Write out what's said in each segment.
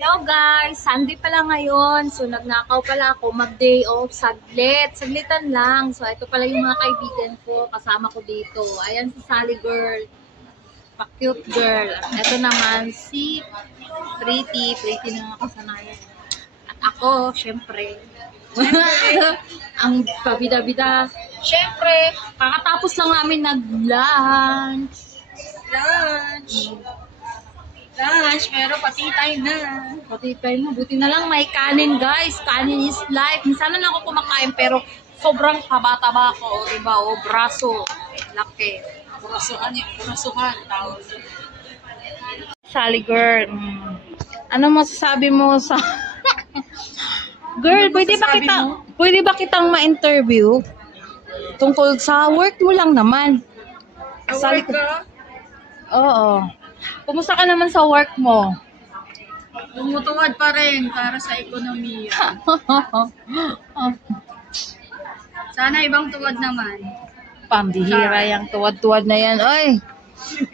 Hello guys, Sunday pala ngayon. So nagnakaw pala ako mag-day off saglitan lang. So ito pala yung mga kaibigan ko, kasama ko dito. Ayan si Sally Girl, pa-cute girl. At ito naman si Pretty na kasanayan. At ako, syempre, ang pabida-bida. Syempre, kakatapos lang namin nag-lunch. Pero patitay na. Buti na lang may kanin, guys. Kanin is life. Minsan na ako kumakain, pero sobrang haba-taba ko. Diba? O, braso. Laki. Burasuhan. Tawag. Sally girl. Ano masasabi mo sa... Girl, pwede ba kitang ma-interview? Tungkol sa work mo lang naman. Sally ka? Oo. Kumusta ka naman sa work mo? Tumutuwad pa rin para sa ekonomiya. Sana ibang tuwad naman. Pambihira yung tuwad-tuwad na yan. Ay,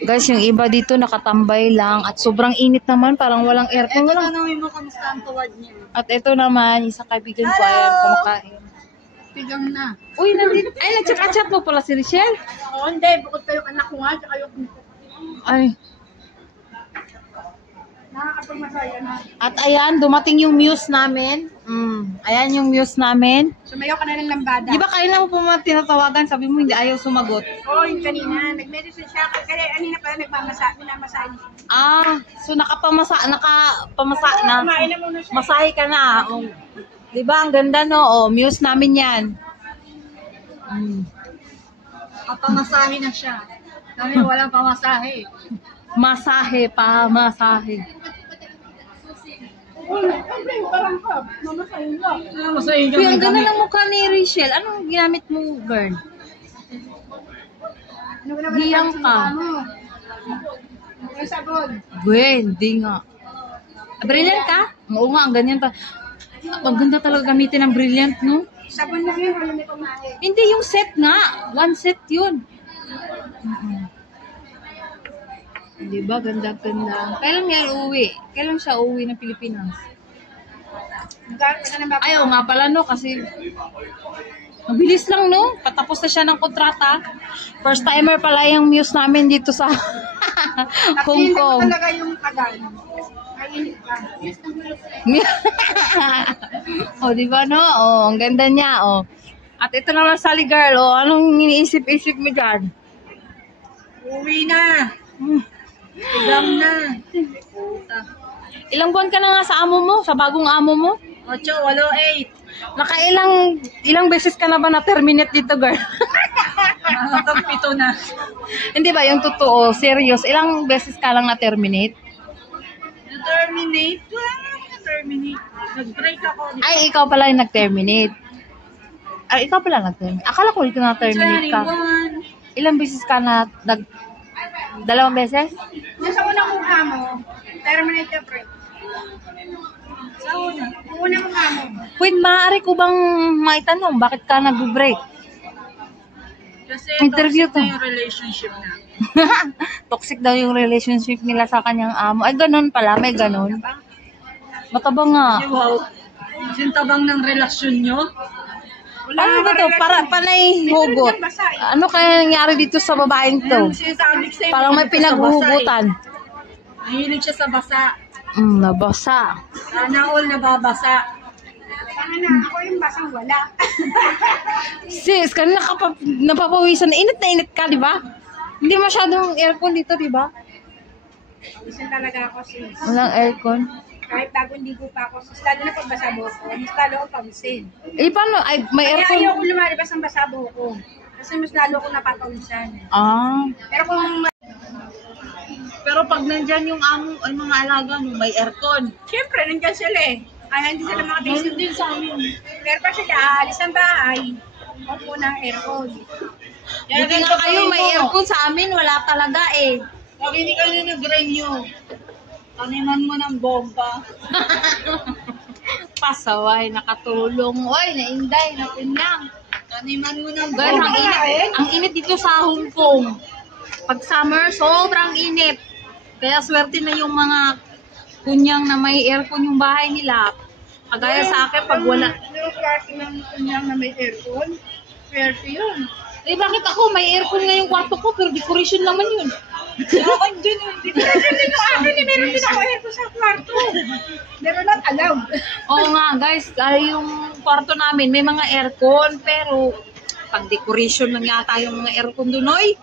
guys, yung iba dito nakatambay lang at sobrang init naman, parang walang aircon. Eto, tanongin mo kamusta ang tuwad niya. At ito naman, isang kaibigan ko, ayan, kumakain. Pigang na. Uy, nagchat-chat mo pala si Richelle? Oo, hindi. Bukod kayo anak ko nga, tsaka yung... Ay. Nakakapagmasaya na. At ayan, dumating yung muse namin. Ayan yung muse namin. Sumayaw ka na ng lambada. Di ba kanina mo pa tinatawagan, sabi mo hindi ayaw sumagot? Oo, yung kanina. Nag-message siya. Kaya kanina pala minamasahe niya. So nakapamasa na. Kumain na muna siya. Masahe ka na. Oh. Di ba ang ganda no? Oh, muse namin yan. Papamasahe na siya. Kami walang pamasahe. Masahe. Mamasahe Uy, ang ganda ng mukha ni Richelle. Anong ginamit mo, girl? Hiyang ka. Yung sabon. Gwen, hindi nga. Brilliant ka? Oo nga, ang ganyan pa. Ang ganda talaga gamitin ng brilliant, no? Sabon lang yun, wala may pumahe. Hindi, yung set nga. One set yun. Diba? Ganda. Kailan yan uuwi? Kailan siya uuwi ng Pilipinas? Ayaw nga pala, no? Kasi mabilis lang, no? Patapos na siya ng kontrata. First timer pala yung muse namin dito sa Hong Kong. Kasi talaga yung tagal. Mainit ka. O, diba, no? O, ang ganda niya, o. At ito naman, Sally girl, o. Anong iniisip-isip mo dyan? Uwi na. Exam na. Ilang buwan ka na nga sa amo mo? Sa bagong amo mo? 8, 8. Ilang beses ka na ba na-terminate dito, girl? Pito na. Hindi ba? Yung totoo, serious. Ilang beses ka lang na-terminate? Na-terminate? Wala nga ako na-terminate. Nag-break ako. Ay, ikaw pala yung nag-terminate. Ay, ikaw pala nag-terminate. Akala ko dito na-terminate ka. Ilang beses ka na dalawang beses? Sa unang mong amo, terminate ka break. Sa una. Ang unang mong amo. Pwede, maaari ko bang maitanong, bakit ka nag-break? Kasi Interview toxic to. na yung relationship na. Toxic daw yung relationship nila sa kanyang amo. Ay, ganun pala. May ganun. Matabang nga. Wow. Sintabang ng relasyon nyo? Wala Ano ba to? Panay hugot. Ano kaya nangyari dito sa babaeng to? Parang may pinaghuhugutan. Mahilig siya sa basa. Nabasa. Sana all nababasa. Sana ako yung basang wala. Sis, kanina ka pa napapawisan. Init na init ka, di ba? Hindi masyadong aircon dito, di ba? Pawisan talaga ako sis. Walang aircon. Kahit bagong ligo pa ako, sis, lalo na pag basa buhok ko, mas lalo ako pawisin. Eh, paano? Ay, may Kaya aircon. ayoko lumalabas ang basa buhok ko. Kasi mas lalo ako napapawisan. Pero kung Pero pag nandyan yung amo, ay mga alaga mo, may aircon. siyempre, nandiyan sila eh. Kaya hindi sila makabisi din sa amin. Pero pa sila, aalis ng bahay, huwag po ng aircon. Buti nga kayo, may aircon sa amin, wala talaga eh. Pag hindi kayo nag-renew, taniman mo ng bomba. Pasaway, nakatulong. Oy, nainday, napinang. Taniman mo ng Guys, bomba. ang init dito sa Hong Kong. Pag summer, sobrang init. Kaya swerte na yung mga kunyang na may aircon yung bahay nila. Kagaya sa akin, pag wala. Yung klase ng kunyang na may aircon, swerte yun. Eh, bakit ako? May aircon nga yung kwarto ko, pero decoration naman yun. Ako din, decoration din yung akin, meron din ako aircon sa kwarto. Pero not allowed. Oo nga, guys, yung kwarto namin, may mga aircon, pero pang decoration lang yata yung mga aircon doon, oy.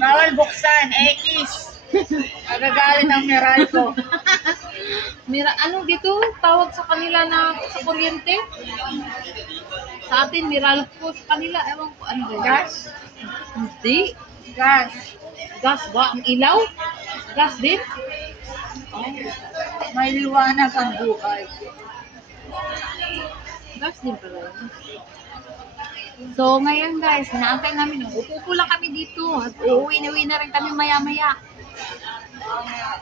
Bawal buksan, X. Agagalit ang Meralco. Ano dito? Tawag sa kanila na sa kuryente? Sa atin, Meralco sa kanila. Ewan ko, ano ba yun? Gas? Hindi. Gas. Gas ba? Ang ilaw? Gas din? May liwanag ang buhay. Gas din pala yun. So, ngayon guys, inaantay namin. Upo lang kami dito. At uuwi na rin kami maya-maya.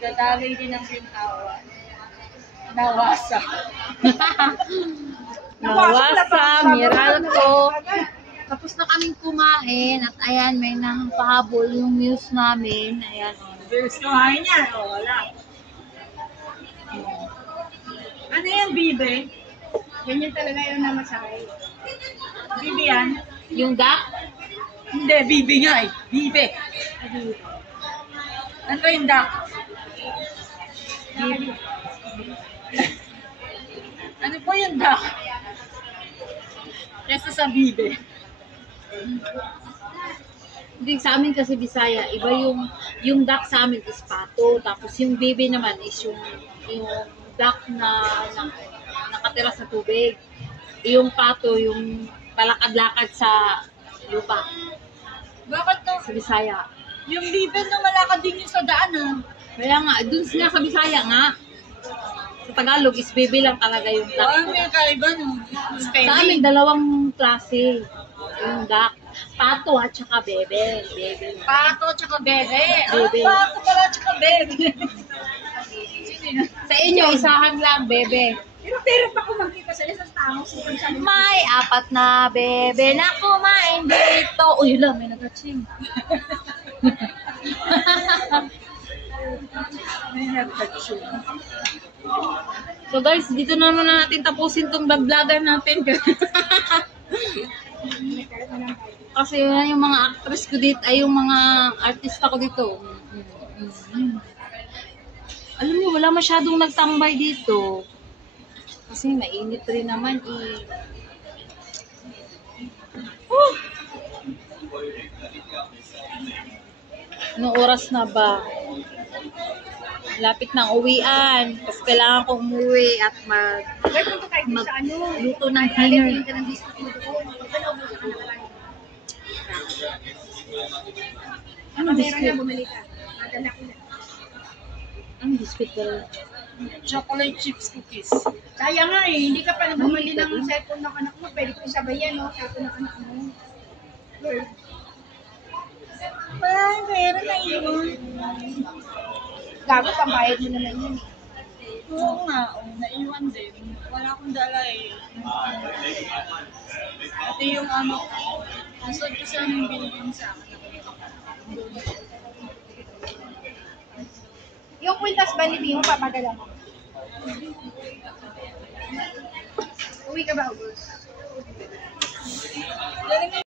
Dadaloy din ang ginhawa. Nawasa. Nawasa, Meralco. Tapos na kaming kumain. At ayan, may nangpahabol yung news namin. Ayan. Gusto niya. O, wala. Ano yan, Bibe? Ganyan talaga yung namasahe. Bibe yan? Yung duck? Hindi, Bibe nga eh. Bibe. Ano ba yung duck? Bibe. Ano po yung duck? Kesa sa Bibe. Hindi, sa amin kasi Bisaya, iba yung duck sa amin is pato, tapos yung baby naman is yung duck na nakatira sa tubig. Yung pato, yung palakad-lakad sa lupa. Bakit to? Sa Bisaya. Yung Bibe na malakad din yung sa daan ah. Kaya nga, dun sila sa Bisaya nga. Sa Tagalog is baby lang talaga yung duck. May kaiba no? Sa amin, dalawang klase. Yung duck. Pato at saka bebe. Bebe. Pato tsaka bebe. Bebe. Pato pala tsaka bebe. Sa inyo, isahan lang, bebe. Pero pa kung magkita sa isang tao, May apat na bebe na kumain dito. Uy, lang, may nag-aching. may nagtatsyo. So guys, dito na muna natin tapusin tong vlogger natin. Kasi yun yung mga actress ko dito, ay yung mga artista ko dito. Alam niyo, wala masyadong nagtambay dito. Kasi mainit rin naman eh. Anong oras na ba? Lapit ng uwian. Kasi kailangan kong umuwi at magluto ng dinner. Anong biscuit? Anong biscuit ba? Chocolate chips cookies. Kaya nga eh, hindi ka pa bumili ng cellphone ng anak mo. Pwede ko sabay yan, no? Cellphone ng anak mo. Ay, meron na yun. Gago, pambayad mo naman yun. Oo nga, naiwan din. Wala akong dala eh. Ito yung ano, nasod ko sa yung binigyan sa akin. Yung kwintas ba ni Bimo, papadala mo? Uwi ka ba, August?